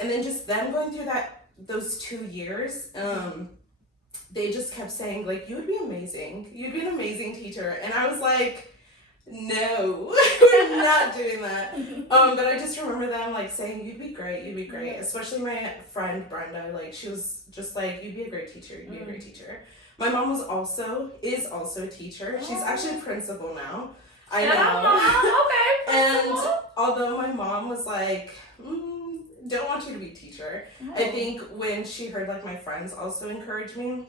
And then just them going through those 2 years, they just kept saying, like, you would be amazing. You'd be an amazing teacher. And I was like, no, we're not doing that. But I just remember them, like, saying, you'd be great. Especially my friend Brenda, like, she was just like, you'd be a great teacher. You'd be a great teacher. My mom is also a teacher. She's actually a principal now. I know. Okay. And although my mom was like, don't want you to be a teacher. I think when she heard, like, my friends also encourage me,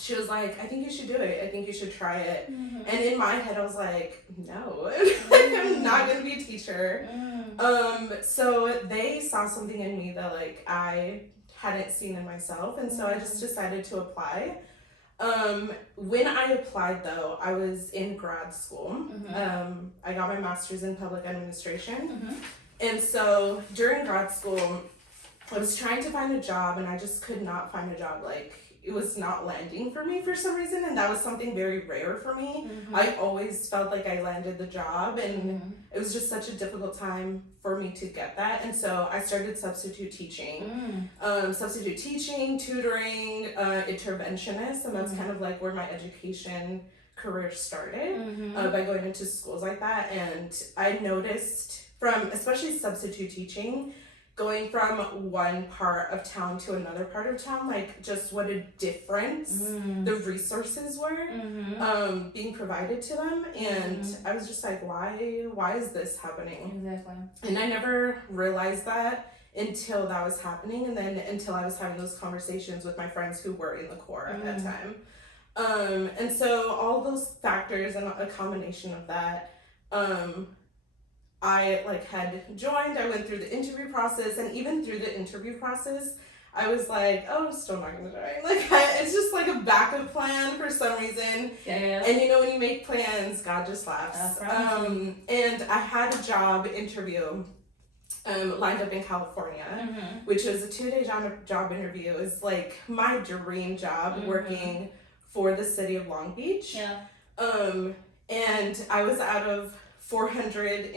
she was like, I think you should do it. I think you should try it. And in my head, I was like, no, I'm not going to be a teacher. So they saw something in me that, like, I hadn't seen in myself. And so I just decided to apply. When I applied, though, I was in grad school. I got my master's in public administration. And so during grad school, I was trying to find a job, and I just could not find a job. Like, it was not landing for me for some reason, and that was something very rare for me. I always felt like I landed the job, and it was just such a difficult time for me to get that. And so I started substitute teaching, tutoring, interventionist, and that's kind of like where my education career started, by going into schools like that. And I noticed from especially substitute teaching, going from one part of town to another part of town, like, just what a difference the resources were being provided to them. And I was just like, why is this happening? Exactly. And I never realized that until that was happening, and then until I was having those conversations with my friends who were in the Corps at that time. And so all those factors and a combination of that, I, like, had joined. I went through the interview process, and even through the interview process, I was like, oh, I'm still not gonna join. Like, it's just like a backup plan for some reason. Yeah. And you know, when you make plans, God just laughs. And I had a job interview lined up in California, which was a 2-day job interview. It was like my dream job, working for the city of Long Beach. And I was out of 400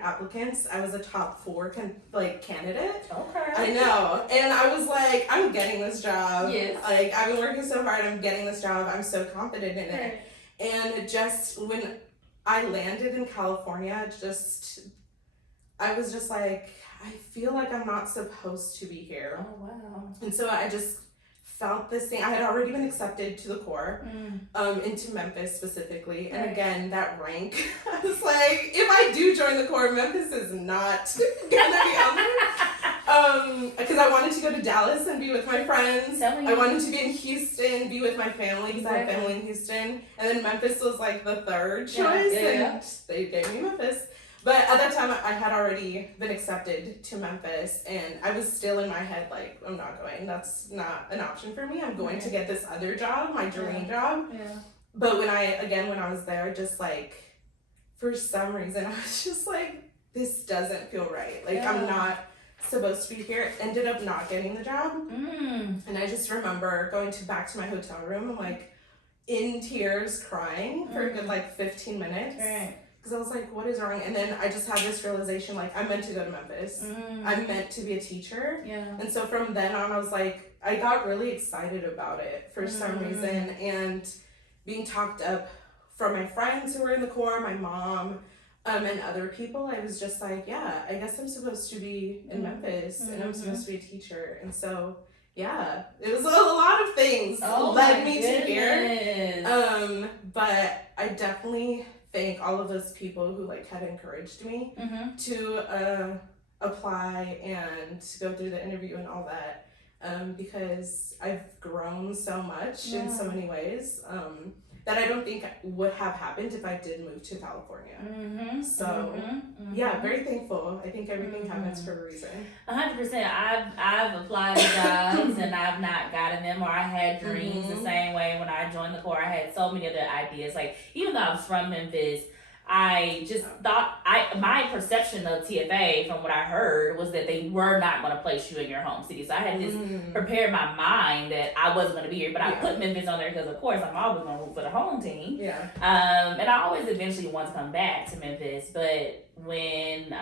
applicants, I was a top 4 candidate. Okay. I know. And I was like, I'm getting this job. Yes. Like, I've been working so hard, I'm getting this job. I'm so confident in it. And just when I landed in California, I was just like, I feel like I'm not supposed to be here. Oh, wow. And so I just felt this thing. I had already been accepted to the Corps, into Memphis specifically. And again, that rank, I was like, if I do join the Corps, Memphis is not gonna be on there. Because I wanted to go to Dallas and be with my friends. I wanted to be in Houston, be with my family, because I have family in Houston. And then Memphis was like the third choice, and they gave me Memphis. But at that time, I had already been accepted to Memphis, and I was still in my head like, I'm not going. That's not an option for me. I'm going to get this other job, my dream job. But when I was there, just like, for some reason, I was just like, this doesn't feel right. Like, I'm not supposed to be here. Ended up not getting the job. And I just remember going back to my hotel room, and like, in tears, crying for a good like 15 minutes. Because I was like, what is wrong? And then I just had this realization, like, I'm meant to go to Memphis. I'm meant to be a teacher. And so from then on, I was like, I got really excited about it for some reason. And being talked up from my friends who were in the Corps, my mom, and other people, I was just like, yeah, I guess I'm supposed to be in Memphis, and I'm supposed to be a teacher. And so, yeah, it was a lot of things led me to here. But I definitely thank all of those people who like had encouraged me to apply and go through the interview and all that, because I've grown so much in so many ways that I don't think would have happened if I did move to California. So yeah, very thankful. I think everything happens for a reason. 100%. I've applied to jobs and I've not gotten them, or I had dreams the same way when I joined the Corps. I had so many other ideas. Like, even though I was from Memphis, I just thought my perception of TFA from what I heard was that they were not going to place you in your home city. So I had this prepared my mind that I wasn't going to be here, but I put Memphis on there because of course I'm always going to root for the home team. Yeah. And I always eventually want to come back to Memphis, but when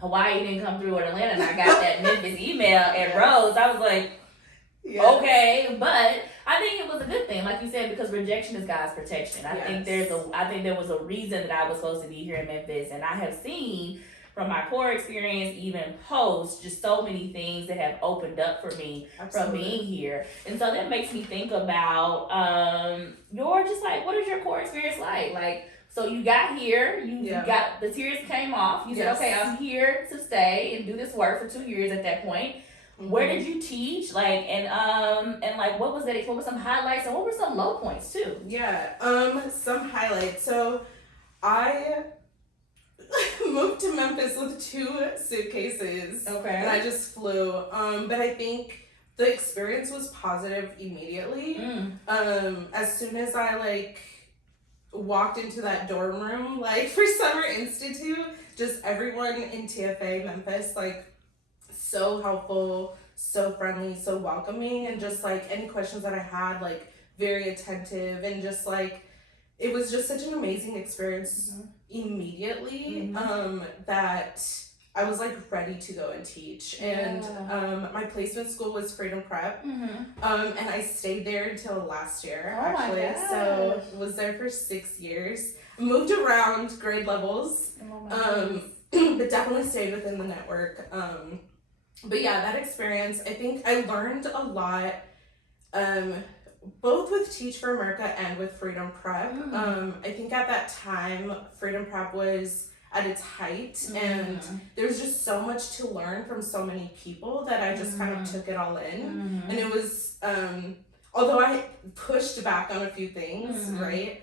Hawaii didn't come through with Atlanta and I got that Memphis email at Rose, I was like, okay, but I think it was a good thing, like you said, because rejection is God's protection. I think there was a reason that I was supposed to be here in Memphis, and I have seen from my core experience, even post, just so many things that have opened up for me from being here. And so that makes me think about your just like, what is your core experience like? Like, so you got here, you got the tears came off. You said, okay, I'm here to stay and do this work for 2 years at that point. Where did you teach? Like, and like, what was that? What were some highlights and what were some low points too? Yeah, some highlights. So I moved to Memphis with 2 suitcases. Okay. And I just flew. But I think the experience was positive immediately. As soon as I like walked into that dorm room, like for Summer Institute, just everyone in TFA Memphis, like, so helpful, so friendly, so welcoming, and just like any questions that I had, like very attentive, and just like it was just such an amazing experience immediately that I was like ready to go and teach. And my placement school was Freedom Prep, and I stayed there until last year actually. So was there for 6 years. Moved around grade levels, but definitely stayed within the network. But yeah, that experience, I think I learned a lot, both with Teach for America and with Freedom Prep. I think at that time, Freedom Prep was at its height, and there's just so much to learn from so many people that I just kind of took it all in. And it was, although I pushed back on a few things, right?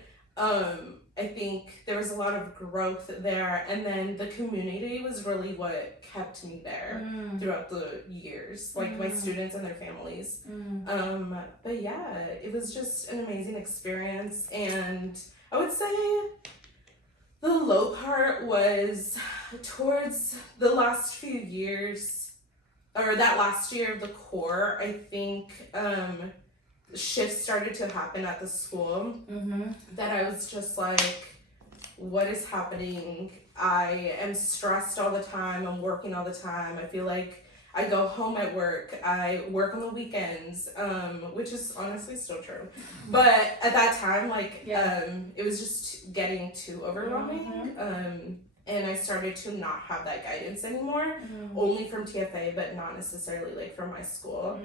I think there was a lot of growth there, and then the community was really what kept me there throughout the years, like my students and their families. But yeah, it was just an amazing experience, and I would say the low part was towards the last few years, or that last year of the core. I think shifts started to happen at the school that I was just like, what is happening? I am stressed all the time. I'm working all the time. I feel like I go home at work. I work on the weekends, which is honestly still true. But at that time, like, it was just getting too overwhelming. And I started to not have that guidance anymore, only from TFA, but not necessarily like from my school.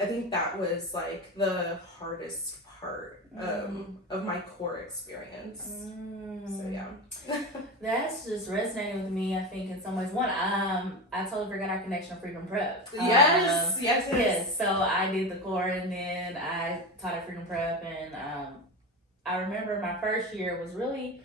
I think that was like the hardest part of my core experience. So yeah. That's just resonating with me, I think, in some ways. One, I totally forgot our connection on Freedom Prep. Yes. So I did the core, and then I taught at Freedom Prep, and I remember my first year was really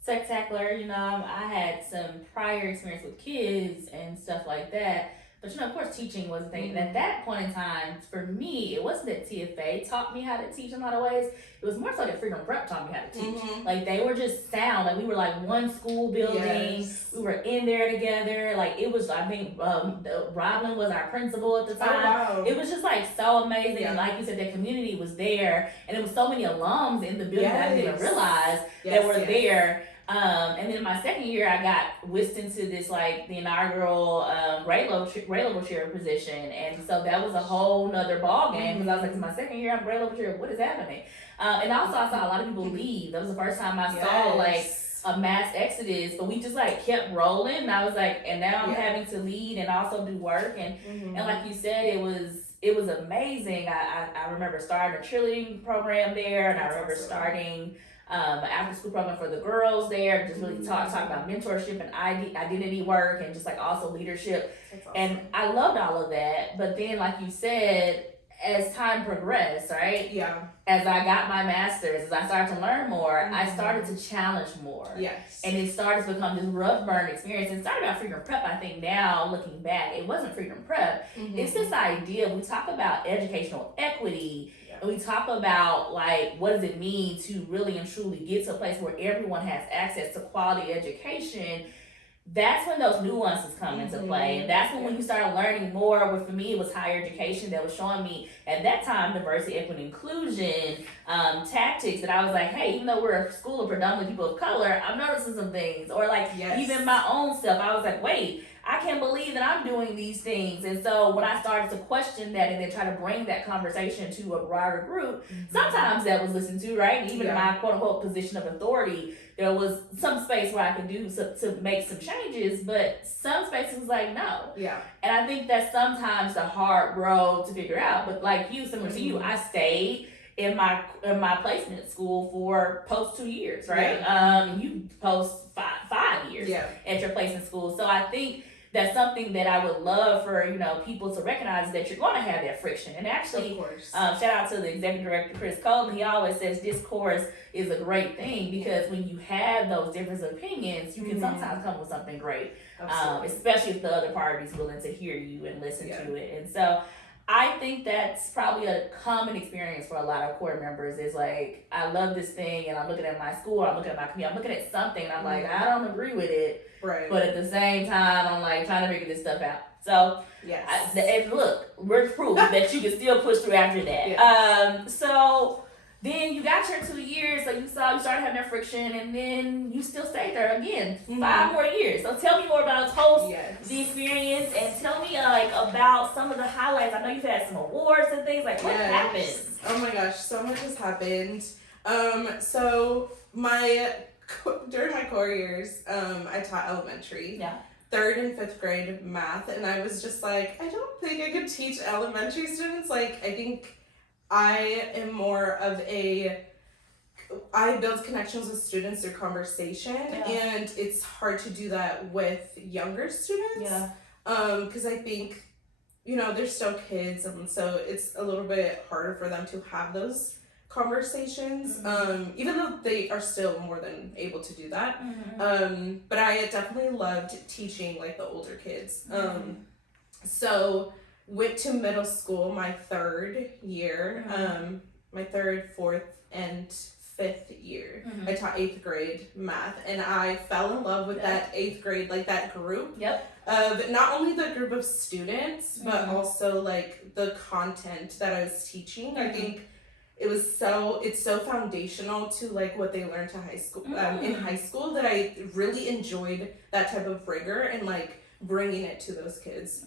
spectacular. You know, I had some prior experience with kids and stuff like that. But, you know, of course, teaching was a thing. And at that point in time, for me, it wasn't that TFA taught me how to teach in a lot of ways. It was more so that Freedom Prep taught me how to teach. Like, they were just sound. Like, we were, like, one school building. We were in there together. Like, it was, I think, Roblin was our principal at the time. It was just, like, so amazing. And like you said, the community was there. And there was so many alums in the building that I didn't realize that were there. And then in my second year, I got whisked into this, like, the inaugural grade level chair position. And so that was a whole nother ball game, because I was like, in my second year, I'm grade level chair, what is happening? And also I saw a lot of people leave. That was the first time I saw, like, a mass exodus, but we just, like, kept rolling. And I was like, and now I'm having to lead and also do work. And and like you said, it was amazing. I remember starting a cheerleading program there, and I remember starting after school program for the girls there, just really talk about mentorship and identity work, and just like also leadership. Awesome. And I loved all of that. But then, like you said, as time progressed, right? Yeah. As I got my master's, as I started to learn more, I started to challenge more. Yes. And it started to become this rough burn experience. It started out freedom prep. I think now, looking back, it wasn't freedom prep. It's this idea, we talk about educational equity, and we talk about like what does it mean to really and truly get to a place where everyone has access to quality education. That's when those nuances come into play, and that's when you start learning more. But for me, it was higher education that was showing me at that time diversity, equity, inclusion tactics that I was like, hey, even though we're a school of predominantly people of color, I'm noticing some things, or like even my own self, I was like, wait, I can't believe that I'm doing these things. And so when I started to question that and then try to bring that conversation to a broader group, sometimes that was listened to, right? Even in my quote unquote position of authority, there was some space where I could do to make some changes, but some spaces was like, no. Yeah. And I think that's sometimes the hard road to figure out. But like you, similar to you, I stayed in my placement school for post 2 years, right? You post five years at your placement school. So I think that's something that I would love for, you know, people to recognize, that you're going to have that friction. And actually, shout out to the executive director, Chris Coleman. He always says discourse is a great thing, because when you have those different opinions, you can sometimes come with something great, especially if the other party is willing to hear you and listen to it. And so I think that's probably a common experience for a lot of core members, is like, I love this thing and I'm looking at my school, I'm looking at my community, I'm looking at something and I'm like, I don't agree with it. Right. But at the same time, I'm like trying to figure this stuff out. So, and look, we're proof that you can still push through after that. So then you got your 2 years, so you started having that friction, and then you still stayed there again 5 more years. So tell me more about post the experience, and tell me like about some of the highlights. I know you've had some awards and things. Like, what happened? Oh my gosh, so much has happened. So during my core years, I taught elementary. 3rd and 5th grade math, and I was just like, I don't think I could teach elementary students. Like, I think I am more of I build connections with students through conversation, and it's hard to do that with younger students. Because I think, you know, they're still kids, and so it's a little bit harder for them to have those conversations, even though they are still more than able to do that. But I definitely loved teaching like the older kids. So went to middle school my 3rd year, my 3rd, 4th, and 5th year. I taught 8th grade math, and I fell in love with that 8th grade, like that group of not only the group of students, but also like the content that I was teaching. I think it's so foundational to like what they learn to high school, in high school, that I really enjoyed that type of rigor and like bringing it to those kids,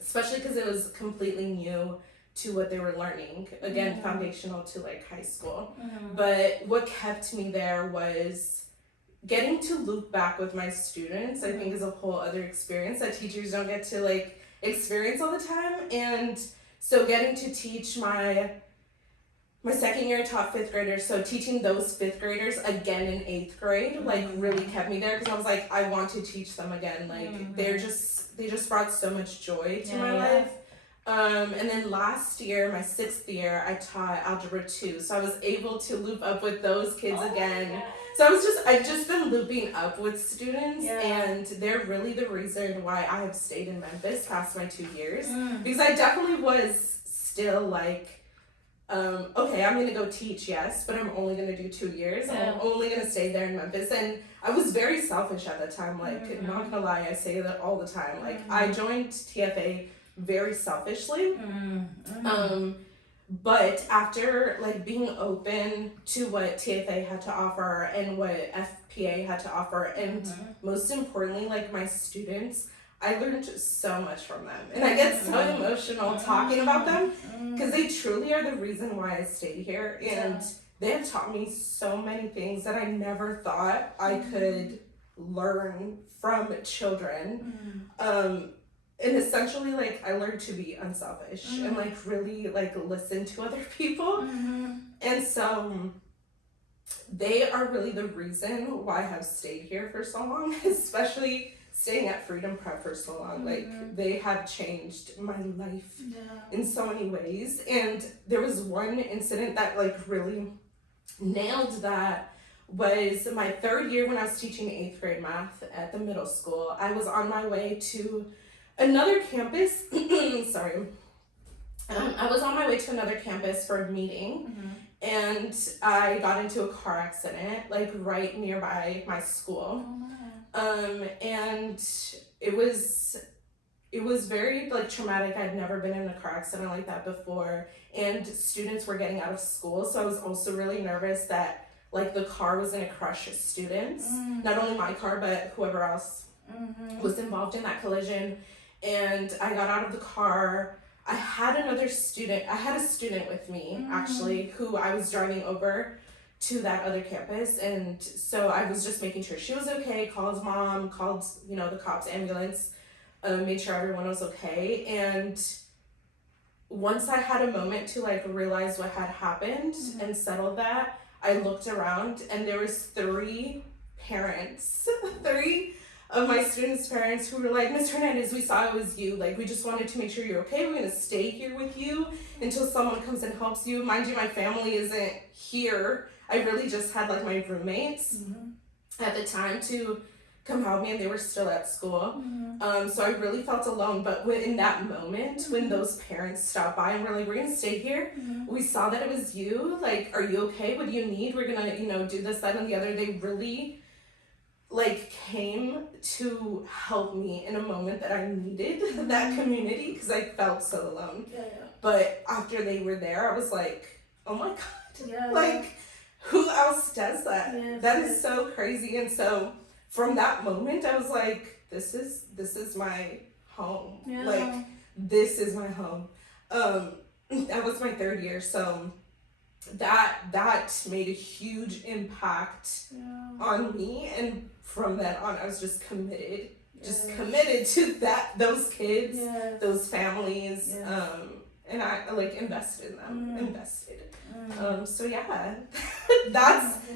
especially because it was completely new to what they were learning. Again, foundational to like high school. But what kept me there was getting to loop back with my students. I think is a whole other experience that teachers don't get to like experience all the time. And so getting to teach my 2nd year, I taught 5th graders, so teaching those 5th graders again in 8th grade, like, really kept me there, because I was like, I want to teach them again. Like, they just brought so much joy to my life. And then last year, my 6th year, I taught Algebra 2, so I was able to loop up with those kids again. So I've just been looping up with students, and they're really the reason why I have stayed in Memphis past my 2 years, because I definitely was still like, okay, I'm gonna go teach, yes, but I'm only gonna do 2 years. I'm only gonna stay there in Memphis. And I was very selfish at that time, like, not gonna lie, I say that all the time. Like, I joined TFA very selfishly. But after like being open to what TFA had to offer and what FPA had to offer, and most importantly, like my students, I learned so much from them, and I get so emotional talking about them, because they truly are the reason why I stayed here, and they have taught me so many things that I never thought I could learn from children. And essentially, like, I learned to be unselfish and like really like listen to other people, and so they are really the reason why I have stayed here for so long, especially staying at Freedom Prep for so long. Like, they have changed my life in so many ways. And there was one incident that like really nailed that. Was my third year when I was teaching 8th grade math at the middle school. I was on my way to another campus. Sorry. I was on my way to another campus for a meeting, and I got into a car accident, like right nearby my school. And it was very like traumatic. I'd never been in a car accident like that before, and students were getting out of school, so I was also really nervous that like the car was gonna crush students, not only my car but whoever else was involved in that collision. And I got out of the car. I had a student with me actually, who I was driving over to that other campus, and so I was just making sure she was okay, called mom, called, you know, the cops, ambulance, made sure everyone was okay. And once I had a moment to like realize what had happened and settle that, I looked around and there was 3 parents, 3 of my students' parents who were like, Miss Hernandez, we saw it was you. Like, we just wanted to make sure you're okay. We're gonna stay here with you until someone comes and helps you. Mind you, my family isn't here. I really just had like my roommates at the time to come help me, and they were still at school. So I really felt alone. But in that moment, when those parents stopped by and were like, we're gonna stay here, we saw that it was you. Like, are you okay? What do you need? We're gonna, you know, do this, that, and the other. They really like came to help me in a moment that I needed that community, because I felt so alone. But after they were there, I was like, oh my God, like who else does that? That is so crazy. And so from that moment, I was like, this is my home. Like, this is my home. That was my 3rd year, so that made a huge impact on me, and from then on I was just committed to those kids, those families, and I like invested in them, so yeah,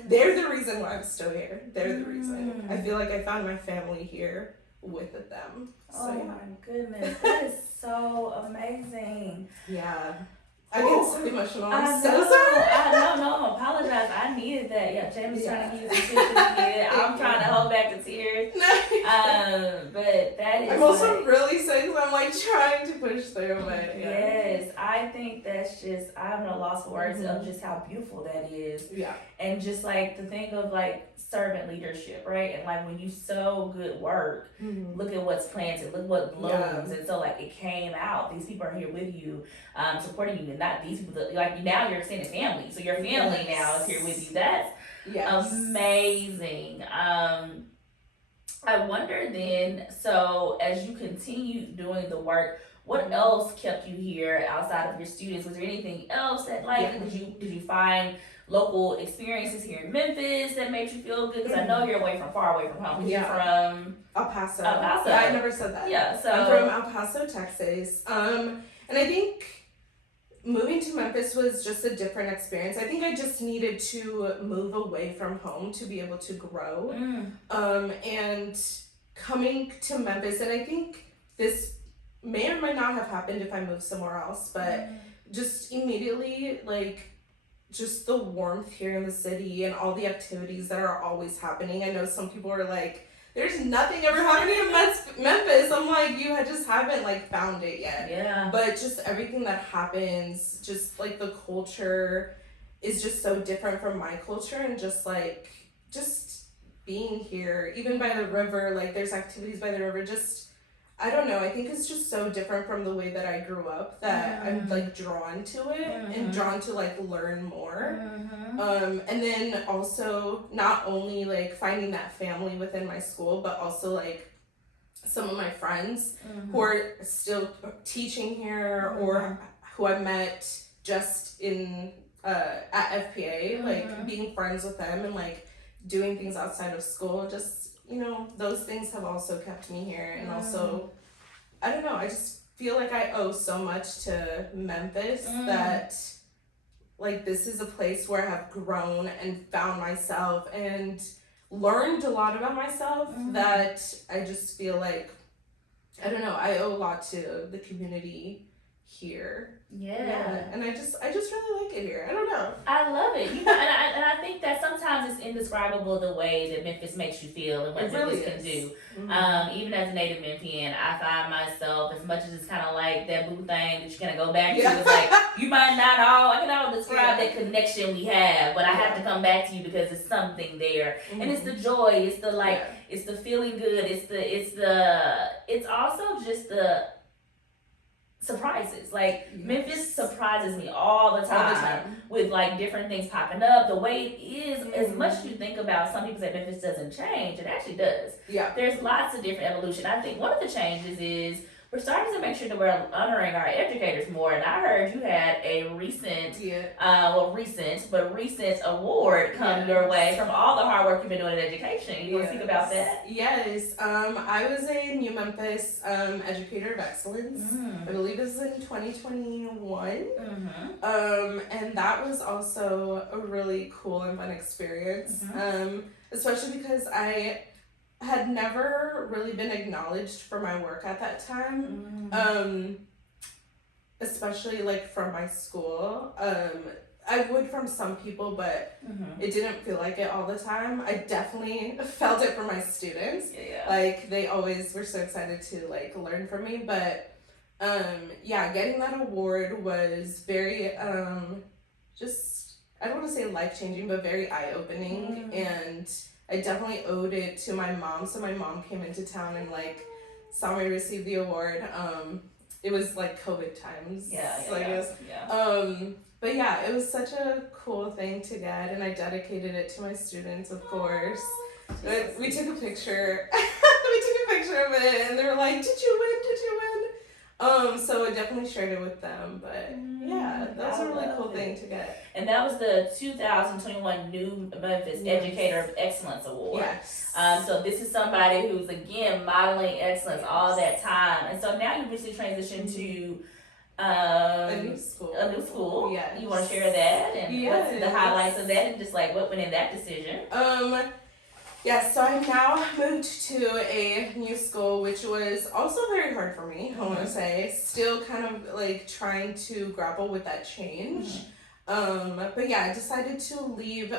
they're the reason why I'm still here. They're the reason. I feel like I found my family here with them. So, my goodness, that is so amazing. I get so emotional. I'm so sorry. No, apologize. I needed that. Yeah, Jamie's trying to give you some tips. I'm trying to hold back the tears. But that is. I'm also really sick, so I'm like trying to push through. But yes, I think that's just, I'm at a loss for words of just how beautiful that is. And just like the thing of like servant leadership, right? And like when you sow good work, look at what's planted, look what blooms. And so like it came out. These people are here with you, supporting you, and not these people that, like, now you're extended family. So your family now is here with you. That's amazing. I wonder then, so as you continue doing the work, what else kept you here outside of your students? Was there anything else that like did you find local experiences here in Memphis that made you feel good? Because I know you're far away from home. You're from El Paso. Yeah, I never said that. Yeah, so I'm from El Paso, Texas. And I think moving to Memphis was just a different experience. I think I just needed to move away from home to be able to grow. And coming to Memphis, and I think this may or may not have happened if I moved somewhere else, but just immediately, like, just the warmth here in the city and all the activities that are always happening. I know some people are like, there's nothing ever happening in Memphis. I'm like, you just haven't like found it yet. But just everything that happens, just like the culture is just so different from my culture, and just being here, even by the river, like there's activities by the river, just, I don't know, I think it's just so different from the way that I grew up that I'm like drawn to it and drawn to like learn more. And then also not only like finding that family within my school, but also like some of my friends who are still teaching here or who I met just in at FPA, like being friends with them and like doing things outside of school. Just, you know, those things have also kept me here. And also, I don't know, I just feel like I owe so much to Memphis that like this is a place where I have grown and found myself, and learned a lot about myself that I just feel like, I don't know, I owe a lot to the community here. Yeah. And I just really like it here. I don't know. I love it. And I think that sometimes it's indescribable the way that Memphis makes you feel and what It Memphis really can is. do. Mm-hmm. Even as a native Memphian, I find myself, as much as it's kind of like that boo thing that you're gonna go back to, it's like you might not I can all describe that connection we have, but I have to come back to you because it's something there, and it's the joy, it's the it's the feeling good, it's also just the surprises. Like Memphis surprises me all the time with like different things popping up. The way it is, as much as you think about, some people say Memphis doesn't change, it actually does. Yeah. There's lots of different evolution. I think one of the changes is we're starting to make sure that we're honoring our educators more. And I heard you had a recent award come your way from all the hard work you've been doing in education. You want to speak about that? Yes. I was a New Memphis Educator of Excellence. I believe it was in 2021. And that was also a really cool and fun experience. Especially because I had never really been acknowledged for my work at that time. Especially like from my school. I would from some people, but it didn't feel like it all the time. I definitely felt it for my students. Like they always were so excited to like learn from me. But getting that award was very just, I don't want to say life-changing, but very eye-opening. And I definitely owed it to my mom. So my mom came into town and like saw me receive the award. It was like COVID times. But yeah, it was such a cool thing to get, and I dedicated it to my students, of course. But we took a picture. We took a picture of it, and they were like, "Did you win? Did you win?" So I definitely shared it with them. But yeah, that was a really cool thing to get. And that was the 2021 New Memphis Educator of Excellence Award. Yes. So this is somebody who's again modeling excellence all that time, and so now you've recently transitioned to a new school. Yes. You want to share that and what's the highlights of that and just like what went in that decision? So I now moved to a new school, which was also very hard for me, I want to say. Still kind of like trying to grapple with that change. But yeah, I decided to leave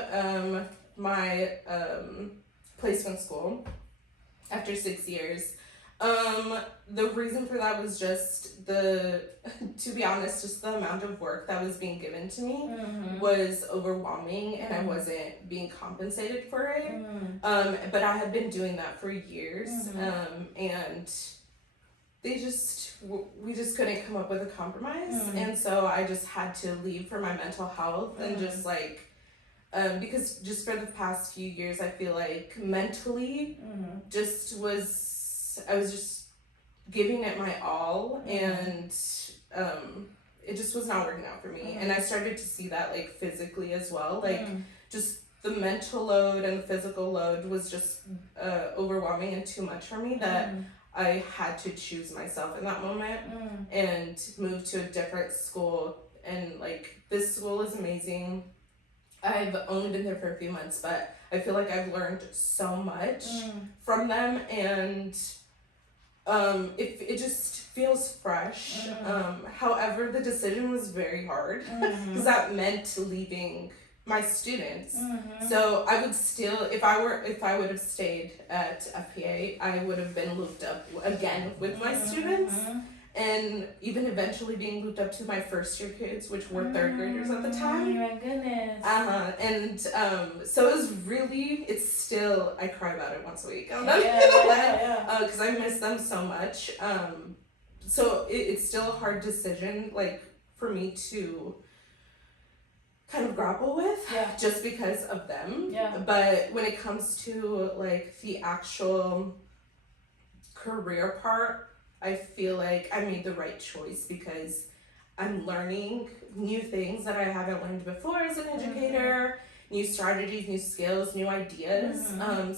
my placement school after 6 years. The reason for that was just to be honest, just the amount of work that was being given to me was overwhelming, and I wasn't being compensated for it. But I had been doing that for years, and we just couldn't come up with a compromise, and so I just had to leave for my mental health and just like, because just for the past few years, I feel like mentally I was just giving it my all, and it just was not working out for me. And I started to see that like physically as well, like just the mental load and the physical load was just overwhelming and too much for me, that I had to choose myself in that moment and move to a different school. And like, this school is amazing. I've only been there for a few months, but I feel like I've learned so much from them, and it just feels fresh. However, the decision was very hard because that meant leaving my students. So I would still, if I would have stayed at FPA, I would have been looped up again with my students, and even eventually being looped up to my first year kids, which were third graders at the time. Oh my goodness. And so it was really, it's still, I cry about it once a week. I'm not gonna lie, because I miss them so much. So it's still a hard decision, like, for me to kind of grapple with, just because of them. But when it comes to like the actual career part, I feel like I made the right choice, because I'm learning new things that I haven't learned before as an educator, new strategies, new skills, new ideas.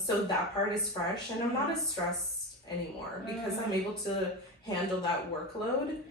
So that part is fresh, and I'm not as stressed anymore because I'm able to handle that workload,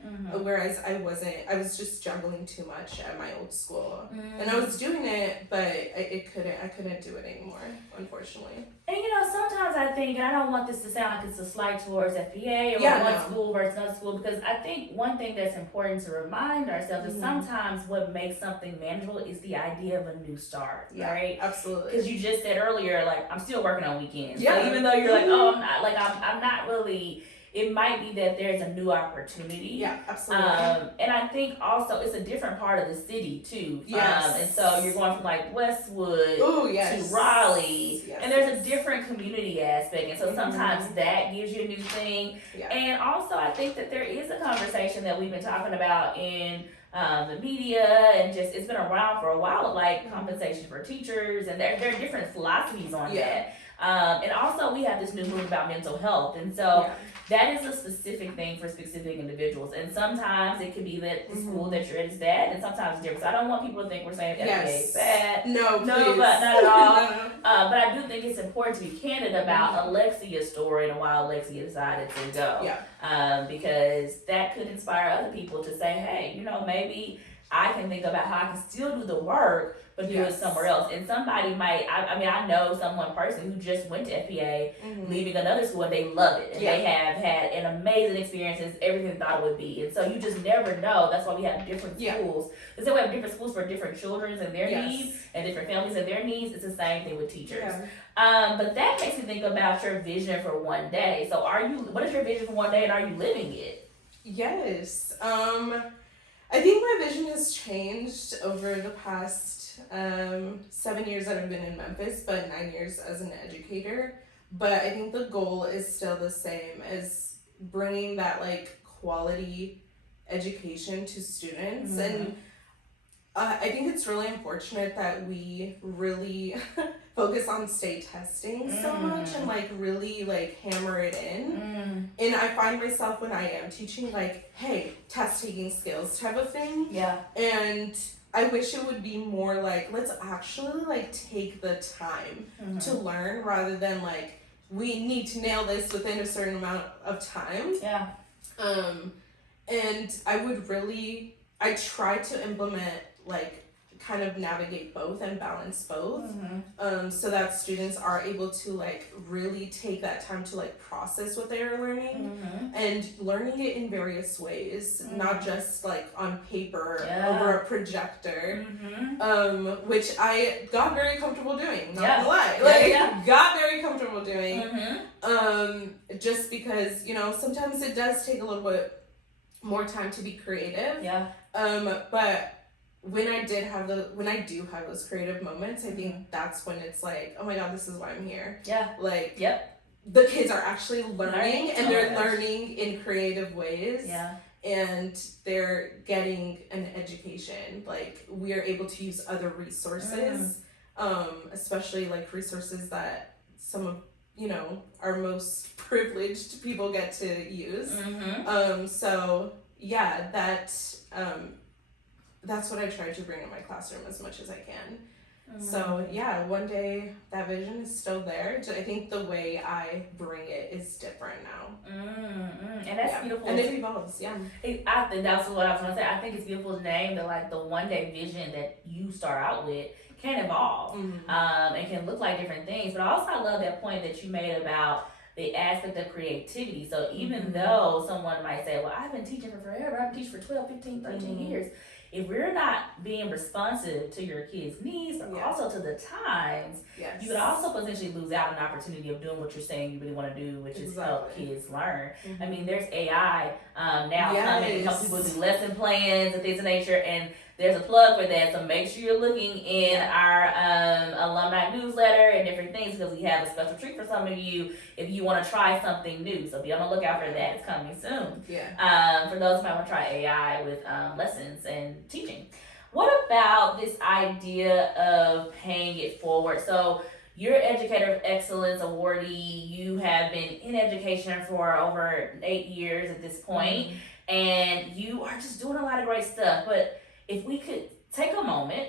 whereas I was just juggling too much at my old school, and I was doing it, but I couldn't do it anymore, unfortunately. And sometimes I think, and I don't want this to sound like it's a slight towards FBA or one school versus another school, because I think one thing that's important to remind ourselves is sometimes what makes something manageable is the idea of a new start, right? Absolutely. Because you just said earlier, like, I'm still working on weekends. Yeah. So even though you're like, oh, I'm not really. It might be that there's a new opportunity. Yeah, absolutely. And I think also it's a different part of the city too. Yes. And so you're going from like Westwood to Raleigh, and there's a different community aspect. And so sometimes that gives you a new thing. Yeah. And also I think that there is a conversation that we've been talking about in the media, and just it's been around for a while of like compensation for teachers, and there are different philosophies on that. And also we have this new movement about mental health, and so that is a specific thing for specific individuals. And sometimes it could be that the school that you're at is bad, and sometimes it's different. So I don't want people to think we're saying FBA is bad. No, but not at all. But I do think it's important to be candid about Alexia's story and why Alexia decided to go. Yeah. Because that could inspire other people to say, hey, maybe I can think about how I can still do the work, but do it somewhere else. And somebody might, I know someone person who just went to FPA, leaving another school, and they love it. And they have had an amazing experience, and everything they thought it would be. And so you just never know. That's why we have different schools. And so we have different schools for different children and their needs, and different families and their needs. It's the same thing with teachers. Yeah. But that makes me think about your vision for one day. So what is your vision for one day, and are you living it? Yes. I think my vision has changed over the past 7 years that I've been in Memphis, but 9 years as an educator. But I think the goal is still the same, as bringing that like quality education to students. And I think it's really unfortunate that we really focus on state testing so much and like really like hammer it in. And I find myself when I am teaching like, hey, test taking skills type of thing. Yeah. And I wish it would be more like, let's actually like take the time to learn, rather than like, we need to nail this within a certain amount of time. Yeah. And I try to implement like kind of navigate both and balance both, so that students are able to like really take that time to like process what they are learning, and learning it in various ways, not just like on paper over a projector, which I got very comfortable doing, not gonna lie, got very comfortable doing, just because, sometimes it does take a little bit more time to be creative, but when I do have those creative moments, I think that's when it's like, oh my god, this is why I'm here. Yeah. Like, the kids are actually learning, and they're learning in creative ways. Yeah. And they're getting an education. Like, we are able to use other resources, especially like resources that some of our most privileged people get to use. So yeah, that's what I try to bring in my classroom as much as I can. So yeah, one day that vision is still there. I think the way I bring it is different now. And that's beautiful. And it evolves, I think that's what I was going to say. I think it's beautiful to name that, like, the one day vision that you start out with can evolve, and can look like different things. But also I love that point that you made about the aspect of creativity. So even though someone might say, well, I've been teaching for forever, I've been teaching for 12, 15, 13 years. If we're not being responsive to your kids' needs, but also to the times, you could also potentially lose out on an opportunity of doing what you're saying you really want to do, which is help kids learn. I mean, there's AI now coming to help people do lesson plans and things of nature, and there's a plug for that. So make sure you're looking in our alumni newsletter and different things, because we have a special treat for some of you if you want to try something new. So be on the lookout for that. It's coming soon. For those who might want to try AI with lessons and teaching. What about this idea of paying it forward? So you're Educator of Excellence awardee. You have been in education for over 8 years at this point, and you are just doing a lot of great stuff. But if we could take a moment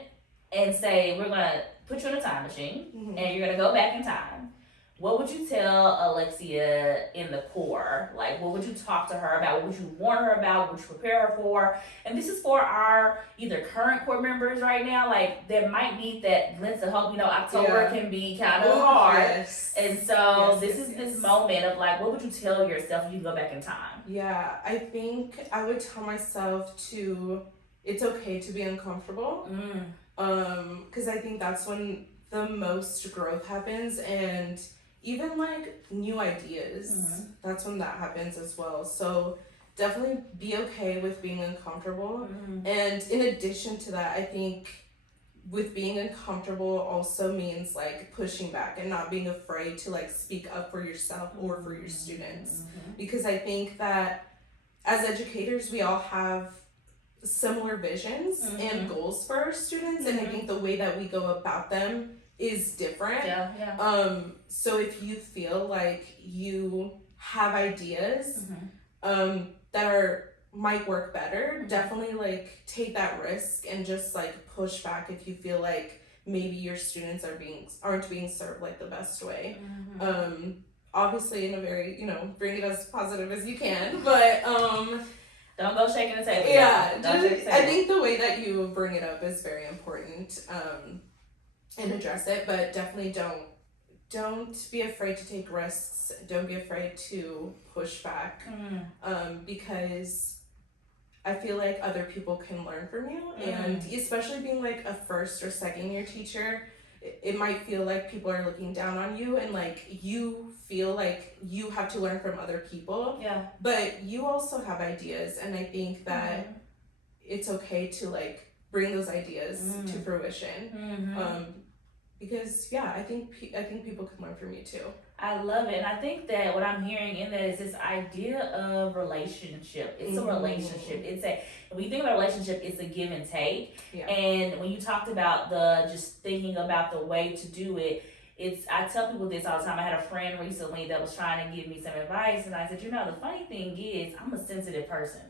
and say, we're going to put you in a time machine, and you're going to go back in time, what would you tell Alexia in the core? Like, what would you talk to her about? What would you warn her about? What would you prepare her for? And this is for our either current core members right now, like that might need that glimpse of hope. October can be kind of hard. Yes. And so this moment of like, what would you tell yourself if you go back in time? Yeah, I think I would tell myself it's okay to be uncomfortable. Because I think that's when the most growth happens, and even like new ideas, that's when that happens as well. So definitely be okay with being uncomfortable. And in addition to that, I think with being uncomfortable also means like pushing back and not being afraid to like speak up for yourself or for your students. Because I think that as educators, we all have similar visions and goals for our students, and I think the way that we go about them is different. So if you feel like you have ideas that might work better, definitely like take that risk and just like push back if you feel like maybe your students aren't being served like the best way. Obviously in a very, bring it as positive as you can, but don't go shaking the table. I think the way that you bring it up is very important, and address it, but definitely don't be afraid to take risks. Don't be afraid to push back, because I feel like other people can learn from you, and especially being like a first or second year teacher, it might feel like people are looking down on you, and like you feel like you have to learn from other people. But you also have ideas, and I think that it's okay to like bring those ideas to fruition. Because I think people can learn from you too. I love it, and I think that what I'm hearing in that is this idea of relationship. It's a relationship. When you think about relationship, it's a give and take. And when you talked about just thinking about the way to do it, I tell people this all the time. I had a friend recently that was trying to give me some advice, and I said, the funny thing is, I'm a sensitive person.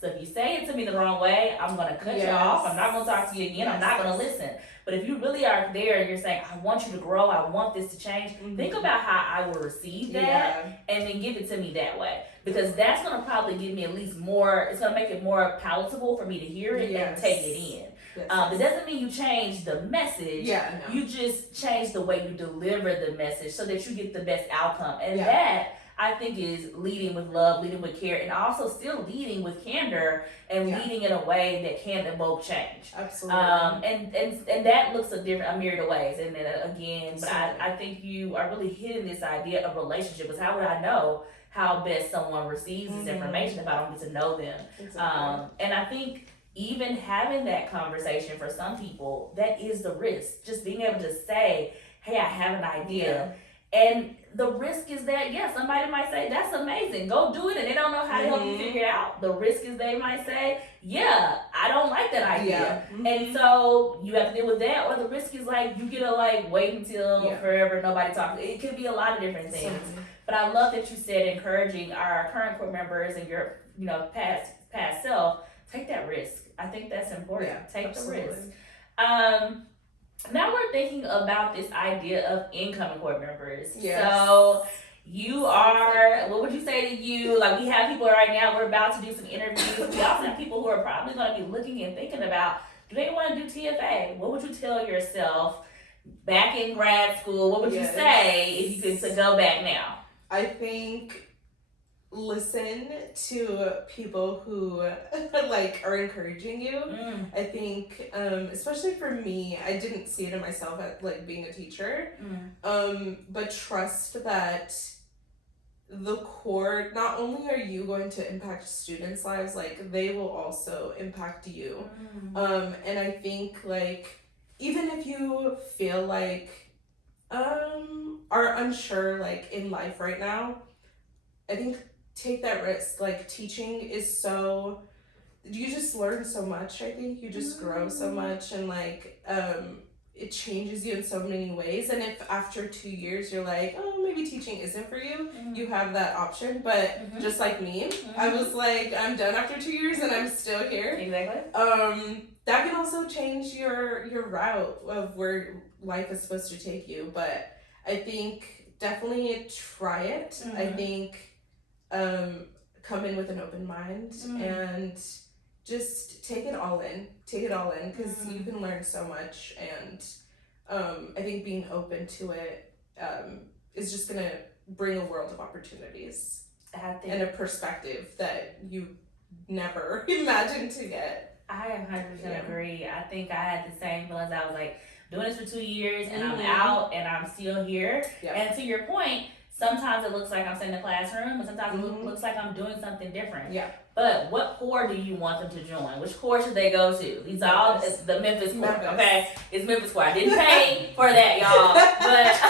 So if you say it to me the wrong way, I'm going to cut you off. I'm not going to talk to you again. I'm not going to listen. But if you really are there and you're saying, I want you to grow, I want this to change, think about how I will receive that and then give it to me that way. Because that's going to probably give me at least more, it's going to make it more palatable for me to hear it and take it in. It doesn't mean you change the message. You just change the way you deliver the message so that you get the best outcome. And that, I think, is leading with love, leading with care, and also still leading with candor and leading in a way that can evoke change. Absolutely. And that looks a myriad of ways. And then again, but I think you are really hitting this idea of relationship. Is how would I know how best someone receives this information if I don't get to know them? And I think even having that conversation for some people, that is the risk. Just being able to say, hey, I have an idea. And the risk is that, somebody might say, that's amazing, go do it, and they don't know how to help you figure it out. The risk is they might say, I don't like that idea. And so you have to deal with that, or the risk is like, you get to like wait until forever, nobody talks. It could be a lot of different things. But I love that you said encouraging our current core members and your past self, take that risk. I think that's important. Take the risk. Now we're thinking about this idea of incoming core members. So you are, what would you say to you? Like, we have people right now, we're about to do some interviews. We also have people who are probably going to be looking and thinking about, do they want to do TFA? What would you tell yourself back in grad school? What would you say if you could go back now? I think listen to people who like are encouraging you. I think especially for me, I didn't see it in myself at like being a teacher, but trust that the core, not only are you going to impact students' lives, like they will also impact you. And I think like even if you feel like are unsure like in life right now, I think take that risk. Like teaching is you just learn so much. I think you just grow so much, and like it changes you in so many ways. And if after 2 years you're like, oh, maybe teaching isn't for you, you have that option. But just like me, I was like, I'm done after 2 years and I'm still here. Exactly. That can also change your route of where life is supposed to take you. But I think definitely try it. I think come in with an open mind and just take it all in. Because you can learn so much, and I think being open to it is just gonna bring a world of opportunities and a perspective that you never imagined to get. I 100% agree. I think I had the same feelings. I was like doing this for 2 years and I'm out and I'm still here. Yep. And to your point, sometimes it looks like I'm sitting in the classroom, and sometimes it looks like I'm doing something different. Yeah. But what corps do you want them to join? Which corps should they go to? These are all the Memphis corps, okay? It's Memphis corps. I didn't pay for that, y'all. But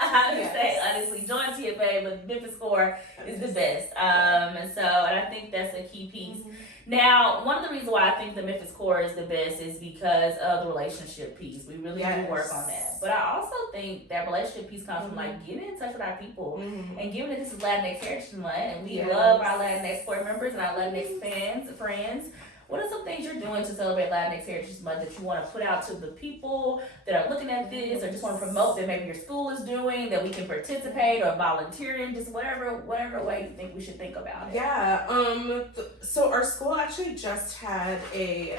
I would say, honestly, join TFA, but Memphis corps is the best. And I think that's a key piece. Now, one of the reasons why I think the Memphis corps is the best is because of the relationship piece. We really do work on that. But I also think that relationship piece comes from like getting in touch with our people and given that this is Latinx Heritage Month and we love our Latinx corps members and our Latinx friends. What are some things you're doing to celebrate Latinx Heritage Month that you want to put out to the people that are looking at this, or just want to promote that maybe your school is doing, that we can participate or volunteer in, just whatever way you think we should think about it? Yeah. So our school actually just had a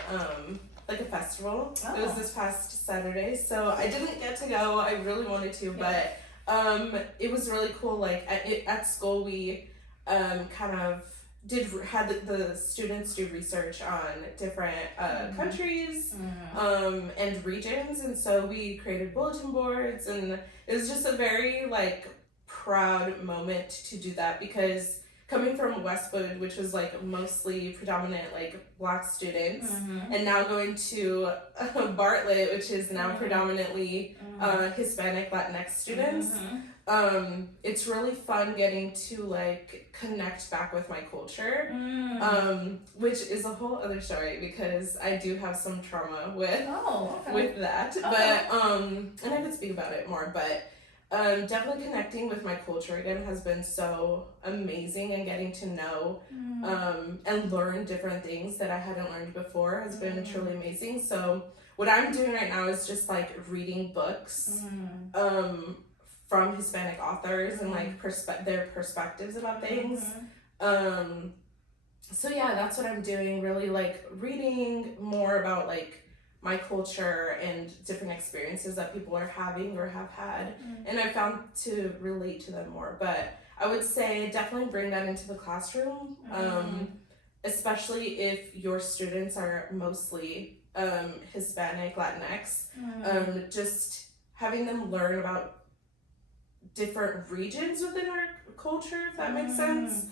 festival. It was this past Saturday, so I didn't get to go. I really wanted to, but it was really cool. Like at school, we had the students do research on different countries and regions, and so we created bulletin boards, and it was just a very proud moment to do that, because coming from Westwood, which was mostly predominant Black students, and now going to Bartlett, which is now predominantly Hispanic Latinx students. It's really fun getting to connect back with my culture, which is a whole other story, because I do have some trauma with that. But and I could speak about it more, but definitely connecting with my culture again has been so amazing, and getting to know and learn different things that I hadn't learned before has been truly amazing. So what I'm doing right now is just reading books from Hispanic authors and their perspectives about things. So yeah, that's what I'm doing, really reading more about my culture and different experiences that people are having or have had, and I found to relate to them more. But I would say definitely bring that into the classroom, especially if your students are mostly Hispanic, Latinx, just having them learn about different regions within our culture, if that makes sense,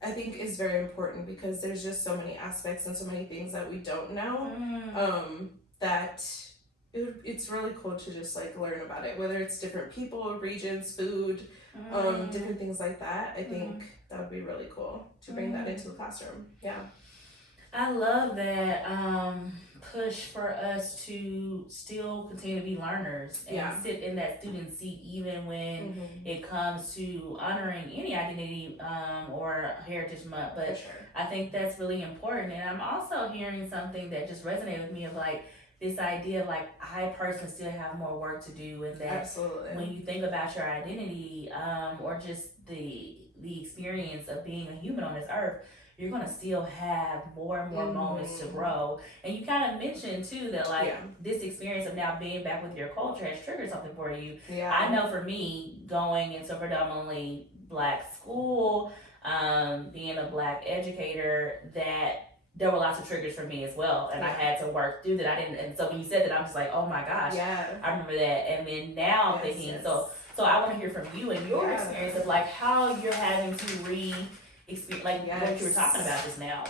I think is very important, because there's just so many aspects and so many things that we don't know, that it's really cool to just learn about it, whether it's different people, regions, food, different things like that. I think that would be really cool to bring that into the classroom. Yeah. I love that push for us to still continue to be learners and sit in that student seat, even when it comes to honoring any identity or Heritage Month. But I think that's really important. And I'm also hearing something that just resonated with me of this idea of I personally still have more work to do, and that when you think about your identity or just the experience of being a human on this earth, you're going to still have more and more moments to grow. And you kind of mentioned too that this experience of now being back with your culture has triggered something for you. I know for me, going into a predominantly Black school, being a Black educator, that there were lots of triggers for me as well, and I had to work through that. And so when you said that, I'm just oh my gosh, I remember that. And then now I'm thinking, so I want to hear from you and your experience of how you're having to experience, what you were talking about just now.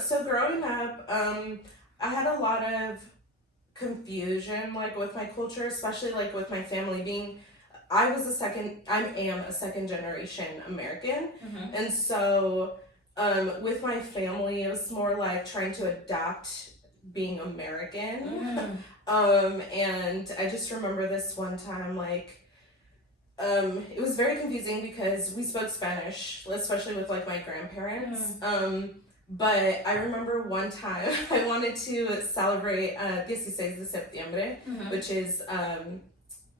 So growing up, I had a lot of confusion with my culture, especially with my family. I am a second generation American, and so with my family, it was more trying to adapt being American. And I just remember this one time it was very confusing, because we spoke Spanish, especially with my grandparents. But I remember one time I wanted to celebrate 16 de septiembre, which is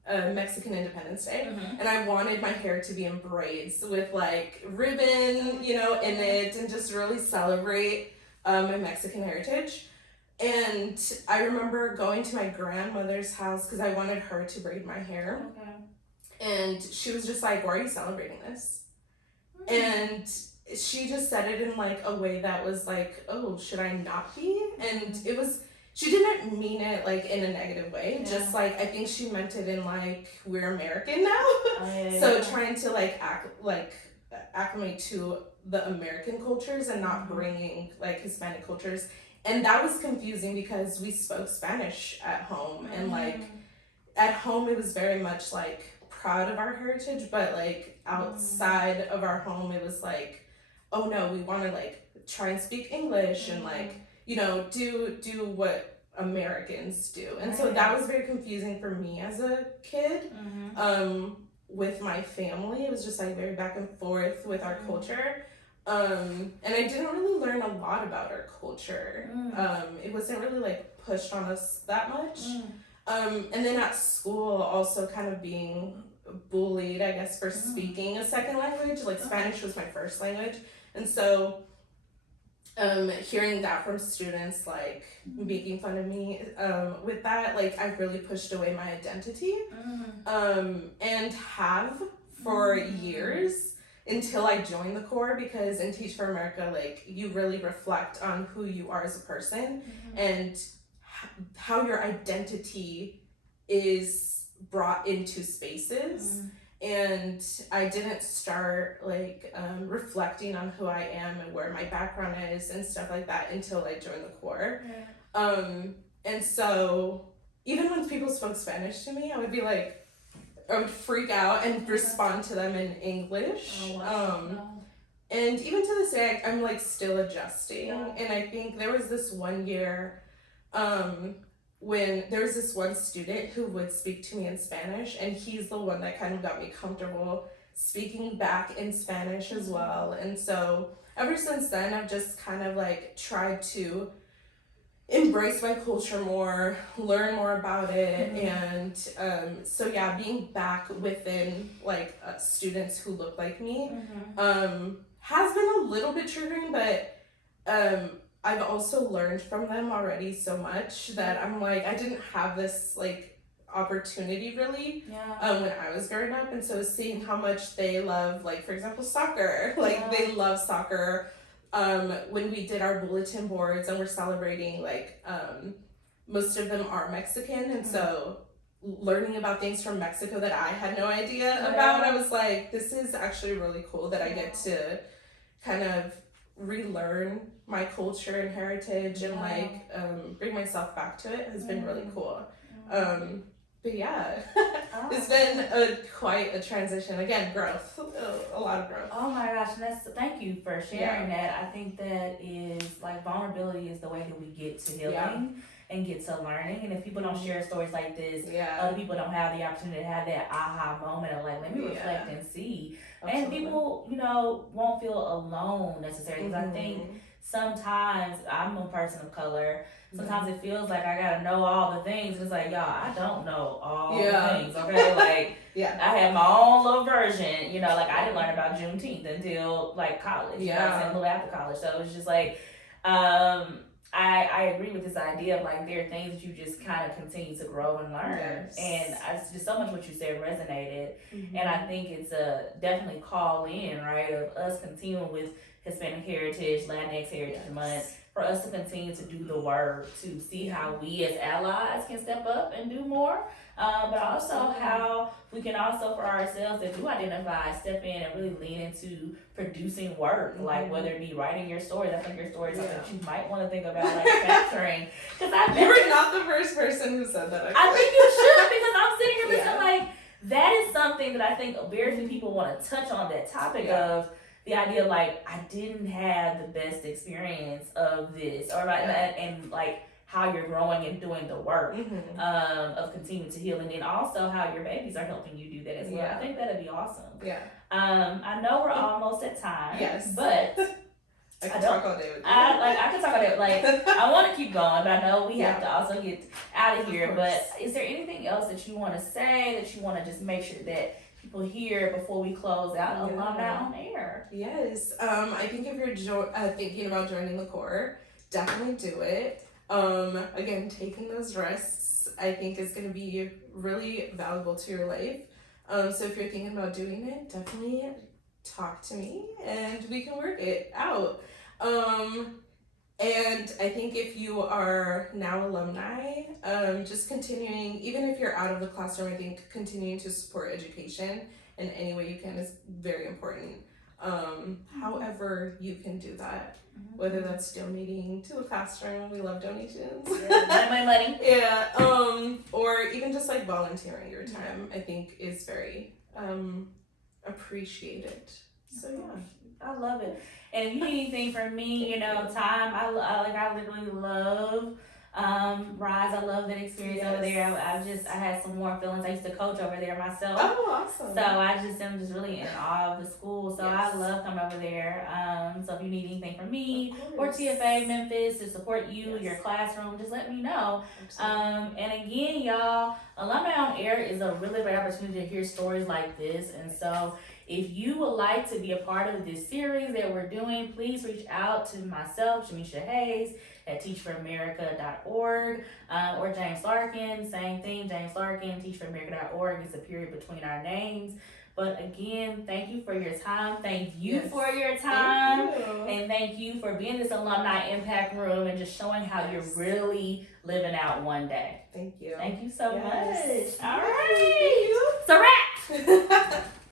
Mexican Independence Day, Mm-hmm. and I wanted my hair to be in braids with like ribbon, you know, in it, and just really celebrate my Mexican heritage. And I remember going to my grandmother's house because I wanted her to braid my hair. Okay. And she was just like, "Why are you celebrating this?" And she just said it in like a way that was like, "Oh, should I not be?" And it was, she didn't mean it like in a negative way. Yeah. Just like, I think she meant it in like, we're American now. Oh, So trying to like acclimate to the American cultures and not bringing like Hispanic cultures. And that was confusing because we spoke Spanish at home, and like at home it was very much like proud of our heritage, but like outside of our home it was like, oh no, we want to like try and speak English and like, you know, do what Americans do. And so that was very confusing for me as a kid. With my family, it was just like very back and forth with our culture. And I didn't really learn a lot about our culture. It wasn't really like pushed on us that much. And then at school, also kind of being bullied, I guess, for speaking a second language. Like Spanish was my first language. And so hearing that from students, like making fun of me with that, like I really pushed away my identity. And have for years until I joined the Corps, because in Teach for America, like you really reflect on who you are as a person and how your identity is brought into spaces. And I didn't start like reflecting on who I am and where my background is and stuff like that until I joined the Corps. And so even when people spoke Spanish to me, I would be like, I would freak out and respond to them in English. And even to this day, I'm like still adjusting. And I think there was this one year when there was this one student who would speak to me in Spanish, and he's the one that kind of got me comfortable speaking back in Spanish as well. And so ever since then, I've just kind of like tried to embrace my culture more, learn more about it. And so yeah, being back within like students who look like me has been a little bit triggering, but I've also learned from them already so much that I'm like, I didn't have this like opportunity really when I was growing up. And so seeing how much they love, like for example, soccer, like they love soccer. When we did our bulletin boards and we're celebrating, like most of them are Mexican, and so learning about things from Mexico that I had no idea about, I was like, this is actually really cool that I get to kind of relearn my culture and heritage and like bring myself back to it has been really cool. But yeah, it's been quite a transition. Again, growth, a lot of growth. Oh my gosh, and thank you for sharing that. I think that is like vulnerability is the way that we get to healing and get to learning. And if people don't share stories like this, other people don't have the opportunity to have that aha moment of like, let me reflect and see. Absolutely. And people, you know, won't feel alone necessarily. Because I think sometimes I'm a person of color. Sometimes it feels like I gotta know all the things. It's like, y'all, I don't know all the things, okay? Like, I have my own little version, you know, like I didn't learn about Juneteenth until like college, you know what I'm saying, a little after college. So it's just like, I agree with this idea of like, there are things that you just kind of continue to grow and learn. And it's just so much what you said resonated. And I think it's a definitely call in, right, of us continuing with Hispanic Heritage, Latinx Heritage Month, for us to continue to do the work, to see how we as allies can step up and do more, but also how we can also for ourselves that do identify, step in and really lean into producing work, like whether it be writing your stories. I think your story is something that you might want to think about like capturing. Because you were not the first person who said that. I think you should, because I'm sitting here listening like, that is something that I think very few people want to touch on, that topic of the idea of like, I didn't have the best experience of this, or like that, and like how you're growing and doing the work of continuing to heal, and then also how your babies are helping you do that as well. I think that'd be awesome. I know we're almost at time, but I can talk all day with you. I could talk about it. Like, I want to keep going, but I know we have to also get out of here. Of But is there anything else that you want to say, that you want to just make sure that people hear before we close out Alumni on Air? Yes. I think if you're thinking about joining the Corps, definitely do it. Again, taking those risks, I think, is going to be really valuable to your life. So if you're thinking about doing it, definitely talk to me and we can work it out. And I think if you are now alumni, just continuing, even if you're out of the classroom, I think continuing to support education in any way you can is very important. However you can do that, whether that's donating to the classroom, we love donations. Money. Yeah. Or even just like volunteering your time, I think is very appreciated. So yeah. I love it. And if you need anything from me, time, I literally love Rise. I love that experience over there. I had some more feelings. I used to coach over there myself. Oh, awesome. So I'm just really in awe of the school. So I love coming over there. So if you need anything from me or TFA Memphis to support you, your classroom, just let me know. And again, y'all, Alumni on Air is a really great opportunity to hear stories like this. And so if you would like to be a part of this series that we're doing, please reach out to myself, Shamisha Hayes, at teachforamerica.org, or James Larkin, same thing, James Larkin, teachforamerica.org. It's a period between our names. But again, thank you for your time. Thank you for your time. And thank you for being in this alumni impact room and just showing how you're really living out one day. Thank you. Thank you so much. All right. Thank you. It's a wrap.